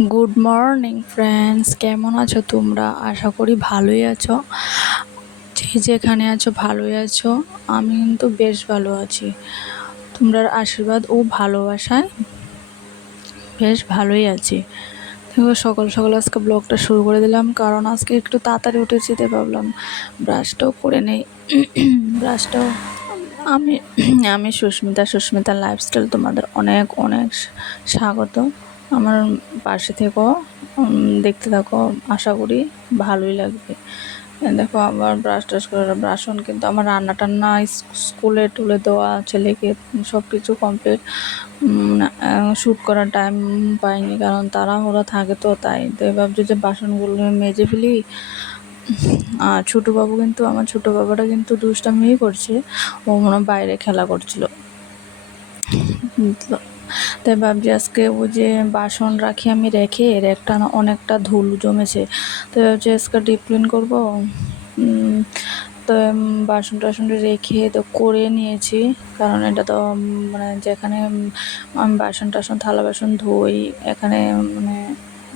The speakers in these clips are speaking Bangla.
গুড মর্নিং ফ্রেন্ডস, কেমন আছো তোমরা? আশা করি ভালোই আছো। যে যেখানে আছো ভালোই আছো। আমি কিন্তু বেশ ভালো আছি। তোমরার আশীর্বাদ ও ভালোবাসায় বেশ ভালোই আছি। দেখো, সকাল সকাল আজকে ব্লগটা শুরু করে দিলাম, কারণ আজকে একটু তাড়াতাড়ি উঠেছি, তাই ভাবলাম ব্রাশটাও করে নেই। ব্রাশটাও আমি আমি সুস্মিতা লাইফস্টাইল তোমাদের অনেক অনেক স্বাগত। আমার পাশে থেকো, দেখতে থাকো, আশা করি ভালোই লাগবে। দেখো, আবার ব্রাশ টাশ করে বাসন কিন্তু আমার রান্না টান্না স্কুলে টুলে দেওয়া ছেলেকে সব কিছু কমপ্লিট। শ্যুট করার টাইম পাইনি, কারণ তারা ওরা থাকে তো, তাই ভাবছি যে বাসনগুলো মেজে ফেলি। আর আমার ছোটো বাবাটা কিন্তু দুষ্টামিই করছে। ও মনে হয় বাইরে খেলা করছিল। তাই ভাবছি আজকে ওই যে বাসন রাখি আমি, রেখে একটা না অনেকটা ধুল জমেছে, তো ভাবছি আজকে ডিপ ক্লিন করবো। তো বাসন টাসন রেখে তো করে নিয়েছি, কারণ এটা তো মানে যেখানে আমি বাসন টাসন থালা বাসন ধুই, এখানে মানে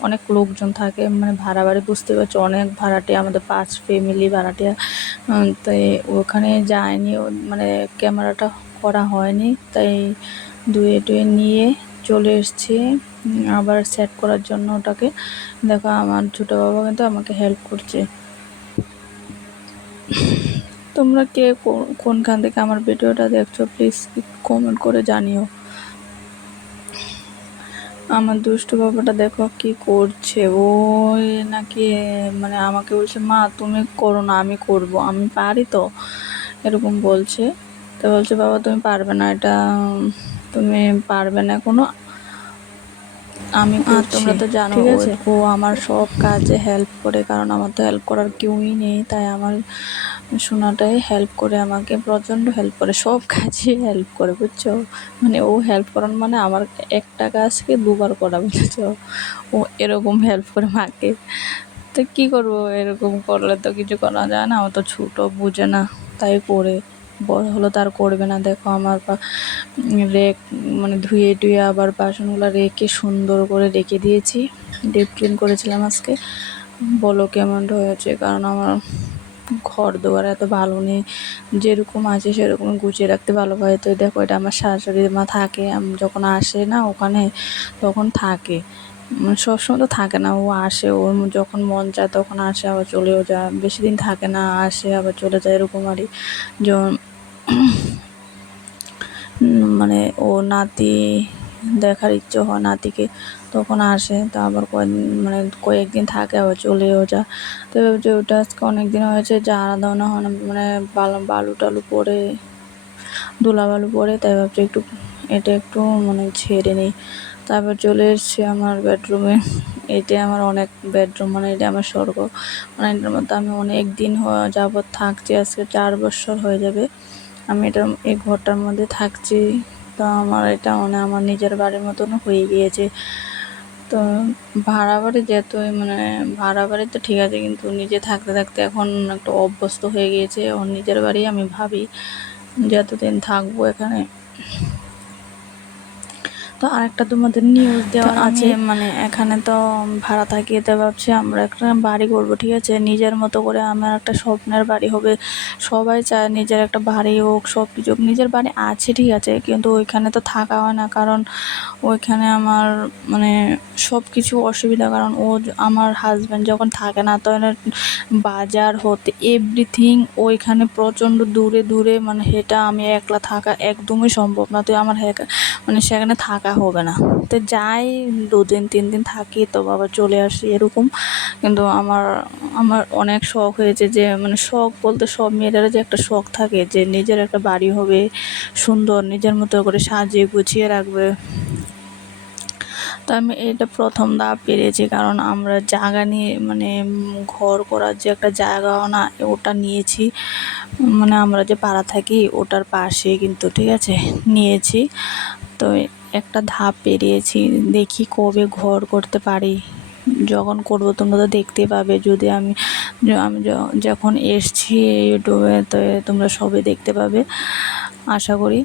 অনেক লোকজন থাকে, মানে ভাড়া বাড়ি, বুঝতে পারছো, অনেক ভাড়াটিয়া, আমাদের 5 ফ্যামিলি ভাড়াটিয়া। তাই ওখানে যায়নি, মানে ক্যামেরাটা করা হয়নি, তাই ধুয়ে টুয়ে নিয়ে চলে এসেছি আবার সেট করার জন্য ওটাকে। দেখো, আমার ছোটো বাবা কিন্তু আমাকে হেল্প করছে। তোমরা কে কোনখান থেকে আমার ভিডিওটা দেখছো প্লিজ কমেন্ট করে জানিও। আমার দুষ্টু বাবাটা দেখো কি করছে, ওই নাকি মানে আমাকে বলছে, মা তুমি করো না, আমি করব, আমি পারি তো, এরকম বলছে। তো বলছে, বাবা তুমি পারবে না, এটা তুমি পারবে না কোনো, আমি করছি। তোমরা তো জানো, ঠিক আছে, ও আমার সব কাজে হেল্প করে, কারণ আমার তো হেল্প করার কেউই নেই, তাই আমার সোনাটাই হেল্প করে, আমাকে প্রচণ্ড হেল্প করে, সব কাজে হেল্প করে, বুঝছো। মানে ও হেল্প করার মানে আমার একটা কাজকে দুবার করা, বুঝছো। ও এরকম হেল্প করে মাকে। তো কী করবো, এরকম করলে তো কিছু করা যায় না, ও তো ছোটো, বুঝে না, তাই করে। বড় হলো তার করবে না। দেখো, আমার রেক মানে ধুয়ে টুয়ে আবার বাসনগুলো রেখে সুন্দর করে রেখে দিয়েছি। ডিপ ক্লিন করেছিলাম আজকে। বলো কেমন হয়েছে, কারণ আমার ঘর দুয়ার এত ভালো নেই, যেরকম আছে সেরকম গুছিয়ে রাখতে ভালো পাই। তো দেখো, এটা আমার শাশুড়ি মা থাকে, আমি যখন আসে না ওখানে তখন থাকে, সবসময় তো থাকে না, ও আসে, ওর যখন মন চায় তখন আসে, আবার চলেও যায়, বেশি দিন থাকে না, আসে আবার চলে যায়, এরকম আরই। যেমন মানে ও নাতি দেখার ইচ্ছে হয় নাতিকে, তখন আসে, তো আবার কয়েকদিন থাকে, আবার চলেও যায়। তো যে ওটা আজকে অনেক দিন হয়েছে জানা দাওনা হয় না, মানে বালু টালু পরে, ধুলা বালু পরে, তাই ভাবছি এটা একটু মানে ছেড়ে নিই। তারপর চলে এসেছি আমার বেডরুমে। এটা আমার অনেক বেডরুম, মানে এটা আমার স্বর্গ, মানে এটার মধ্যে আমি অনেক দিন যাবৎ থাকছি, আজকে 4 বছর হয়ে যাবে আমি এই ঘরটার মধ্যে থাকছি। তো আমার এটা মানে আমার নিজের বাড়ির মতন হয়ে গিয়েছে। তো ভাড়া বাড়ি যেতই মানে ভাড়া বাড়ি তো ঠিক আছে, কিন্তু নিজে থাকতে থাকতে এখন একটু অভ্যস্ত হয়ে গিয়েছে। ওর নিজের বাড়ি আমি ভাবি যতদিন থাকবো এখানে। তো আরেকটা তোমাদের নিউজ দেওয়ার আছে, মানে এখানে তো ভাড়া থাকি, তো ভাবছি আমরা একটা বাড়ি করবো, ঠিক আছে, নিজের মতো করে। আমার একটা স্বপ্নের বাড়ি হবে, সবাই চায় নিজের একটা বাড়ি হোক, সব কিছু। নিজের বাড়ি আছে ঠিক আছে, কিন্তু ওইখানে তো থাকা হয় না, কারণ ওইখানে আমার মানে সব কিছু অসুবিধা, কারণ আমার হাজব্যান্ড যখন থাকে না, তখন বাজার হতে এভরিথিং ওইখানে প্রচণ্ড দূরে দূরে, মানে সেটা আমি একলা থাকা একদমই সম্ভব না। তো আমার মানে সেখানে থাকা হবে না, তো যাই 2 দিন 3 দিন থাকি, তো বাবা চলে আসি, এরকম। কিন্তু আমার অনেক শখ হয়েছে, যে মানে শখ বলতে সব মেয়েদেরও যে একটা শখ থাকে, যে নিজের একটা বাড়ি হবে, সুন্দর নিজের মতো করে সাজিয়ে গুছিয়ে রাখবে। তো আমি এটা প্রথম ধাপ পেরেছি, কারণ আমরা জায়গা নিয়ে মানে ঘর করার যে একটা জায়গা না, ওটা নিয়েছি, মানে আমরা যে পাড়া থাকি ওটার পাশে কিন্তু, ঠিক আছে, নিয়েছি। তো একটা ধাপ পেরিয়েছি, দেখি কবে ঘর করতে পারি। যখন করবো তোমরা তো দেখতে পাবে, যদি আমি যখন এসছি ইউটিউবে, তো তোমরা সবই দেখতে পাবে আশা করি।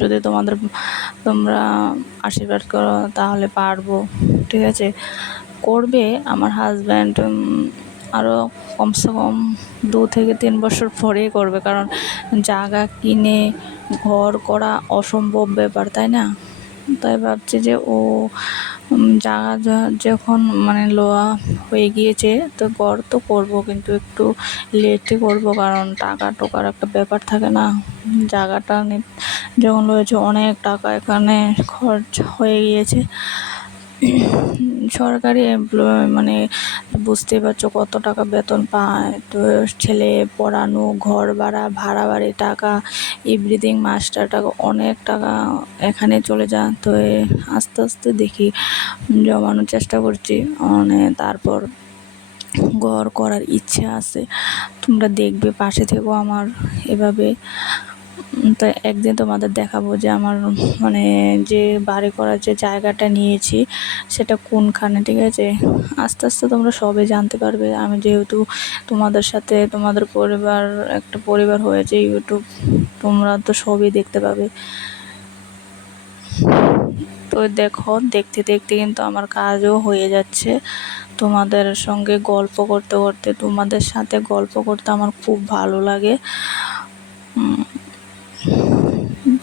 যদি তোমরা আশীর্বাদ করো তাহলে পারবো। ঠিক আছে, করবে আমার হাজব্যান্ড আরও কমসে কম 2 থেকে 3 বছর পরেই করবে, কারণ জায়গা কিনে ঘর করা অসম্ভব ব্যাপার, তাই না? তাই ভাবছি যে ও জায়গা যখন মানে লোয়া হয়ে গিয়েছে তো ঘর তো করবো, কিন্তু একটু লেটে করব, কারণ টাকা টোকার একটা ব্যাপার থাকে না। জায়গাটা যখন রয়েছে অনেক টাকা এখানে খরচ হয়ে গিয়েছে। সরকারি এমপ্লয় মানে বুঝতে পারছো কত টাকা বেতন পায়, তো ছেলে পড়ানো, ঘর ভাড়া, ভাড়া বাড়ি টাকা, এভরিথিং, মাস্টার টাকা, অনেক টাকা এখানে চলে যায়। তো আস্তে আস্তে দেখি জমানোর চেষ্টা করছি, মানে তারপর ঘর করার ইচ্ছে আছে। তোমরা দেখবে, পাশে থেকো আমার এভাবে। তো একদিন তোমাদের দেখাবো যে আমার মানে যে বাড়ি করার যে জায়গাটা নিয়েছি সেটা কোনখানে, ঠিক আছে? আস্তে আস্তে তোমরা সবই জানতে পারবে। আমি যেহেতু তোমাদের সাথে, তোমাদের পরিবার একটা পরিবার হয়েছে ইউটিউব, তোমরা তো সবই দেখতে পাবে। তো দেখো, দেখতে দেখতে কিন্তু আমার কাজও হয়ে যাচ্ছে। তোমাদের সঙ্গে গল্প করতে করতে, তোমাদের সাথে গল্প করতে আমার খুব ভালো লাগে।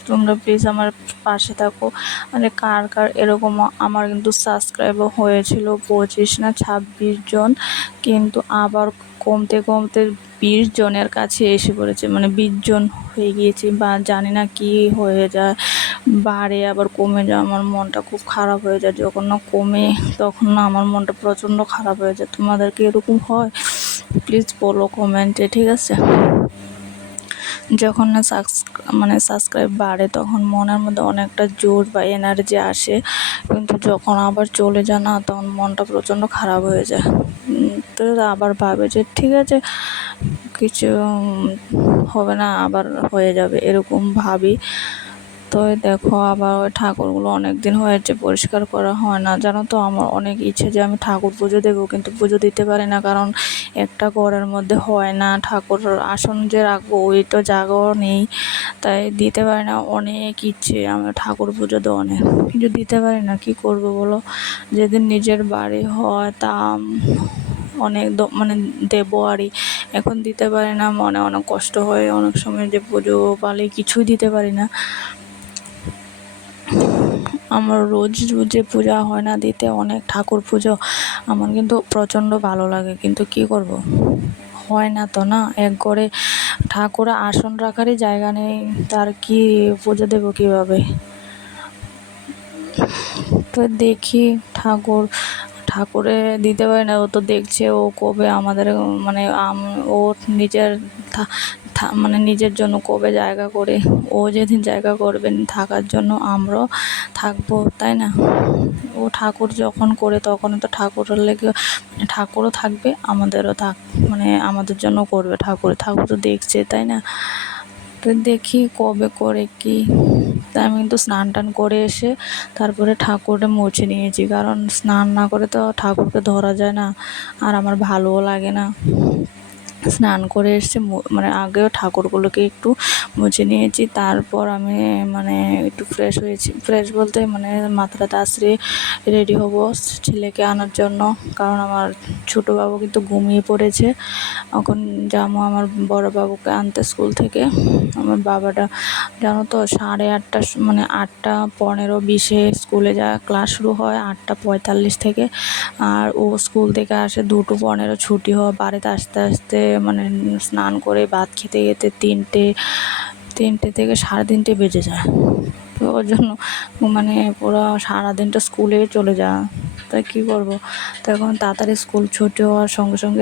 তোমরা প্লিজ আমার পাশে থাকো। মানে কার কার এরকম, আমার কিন্তু সাবস্ক্রাইবার হয়েছিল 25 না 26 জন, কিন্তু আবার কমতে কমতে 20 জনের কাছে এসে পড়েছে, মানে 20 জন হয়ে গিয়েছে। বা জানি না কি হয়ে যায়, বাড়ে আবার কমে যায়, আমার মনটা খুব খারাপ হয়ে যায়। যখন না কমে তখন না আমার মনটা প্রচণ্ড খারাপ হয়ে যায়। তোমাদের কি এরকম হয়? প্লিজ বলো কমেন্টে, ঠিক আছে? যখন না মানে সাবস্ক্রাইব বাড়ে তখন মনের মধ্যে অনেকটা জোর বা এনার্জি আসে, কিন্তু যখন আবার চলে যায় না, তখন মনটা প্রচণ্ড খারাপ হয়ে যায়। তো আবার ভাবে যে ঠিক আছে, কিছু হবে না, আবার হয়ে যাবে, এরকম ভাবি। তো দেখো, আবার ওই ঠাকুরগুলো অনেক দিন হয়েছে পরিষ্কার করা হয় না, জানো তো। আমার অনেক ইচ্ছে যে আমি ঠাকুর পুজো দেবো, কিন্তু পুজো দিতে পারি না, কারণ একটা ঘরের মধ্যে হয় না। ঠাকুর আসন যে রাখবো ওই তো জায়গাও নেই, তাই দিতে পারি না। অনেক ইচ্ছে আমি ঠাকুর পুজো দেওয়া, অনেক কিন্তু দিতে পারি না। কি করব বলো? যেদিন নিজের বাড়ি হয় তা অনেক মানে দেবো আরই, এখন দিতে পারি না, মনে অনেক কষ্ট হয়। অনেক সময় যে পুজো পালে কিছুই দিতে পারি না। আমার রোজ যে পূজা হয় না, দিতে অনেক ঠাকুর পুজো আমার কিন্তু প্রচণ্ড ভালো লাগে, কিন্তু কি করব, হয় না তো না। এক ঘরে ঠাকুর আসন রাখারই জায়গা নেই, তার কি পুজো দেবো কীভাবে? তো দেখি, ঠাকুরে দিতে পারি না। ও তো দেখছে, ও কবে আমাদের মানে ও নিজের মানে নিজের জন্য কবে জায়গা করে, ও যেদিন জায়গা করবেন থাকার জন্য আমরাও থাকবো, তাই না? ও ঠাকুর যখন করে তখন তো ঠাকুরের লেগে, ঠাকুরও থাকবে, আমাদেরও মানে আমাদের জন্য করবে ঠাকুর। ঠাকুর তো দেখছে, তাই না? তো দেখি কবে করে কি। তাই আমি কিন্তু স্নান টান করে এসে তারপরে ঠাকুরটা মুছে নিয়েছি, কারণ স্নান না করে তো ঠাকুরকে ধরা যায় না, আর আমার ভালোও লাগে না। স্নান করে এসে মানে আগেও ঠাকুরগুলোকে একটু মুছে নিয়েছি, তারপর আমি মানে একটু ফ্রেশ হয়েছি। ফ্রেশ বলতে মানে মাথাটা আছড়ে রেডি হব ছেলেকে আনার জন্য, কারণ আমার ছোটো বাবু কিন্তু ঘুমিয়ে পড়েছে। এখন যাবো আমার বড় বাবুকে আনতে স্কুল থেকে। আমার বাবাটা জানো তো 8:30 মানে 8:15-20 স্কুলে ক্লাস শুরু হয়, 8:45 থেকে। আর ও স্কুল থেকে আসে 2:15 ছুটি হয়। বাড়িতে আসতে আসতে মানে স্নান করে ভাত খেতে খেতে 3টে থেকে 3:30 বেজে যায়। তো ওর জন্য মানে পুরো সারাদিনটা স্কুলে চলে যায়। তাই কী করবো? তো এখন তাড়াতাড়ি স্কুল ছুটি হওয়ার সঙ্গে সঙ্গে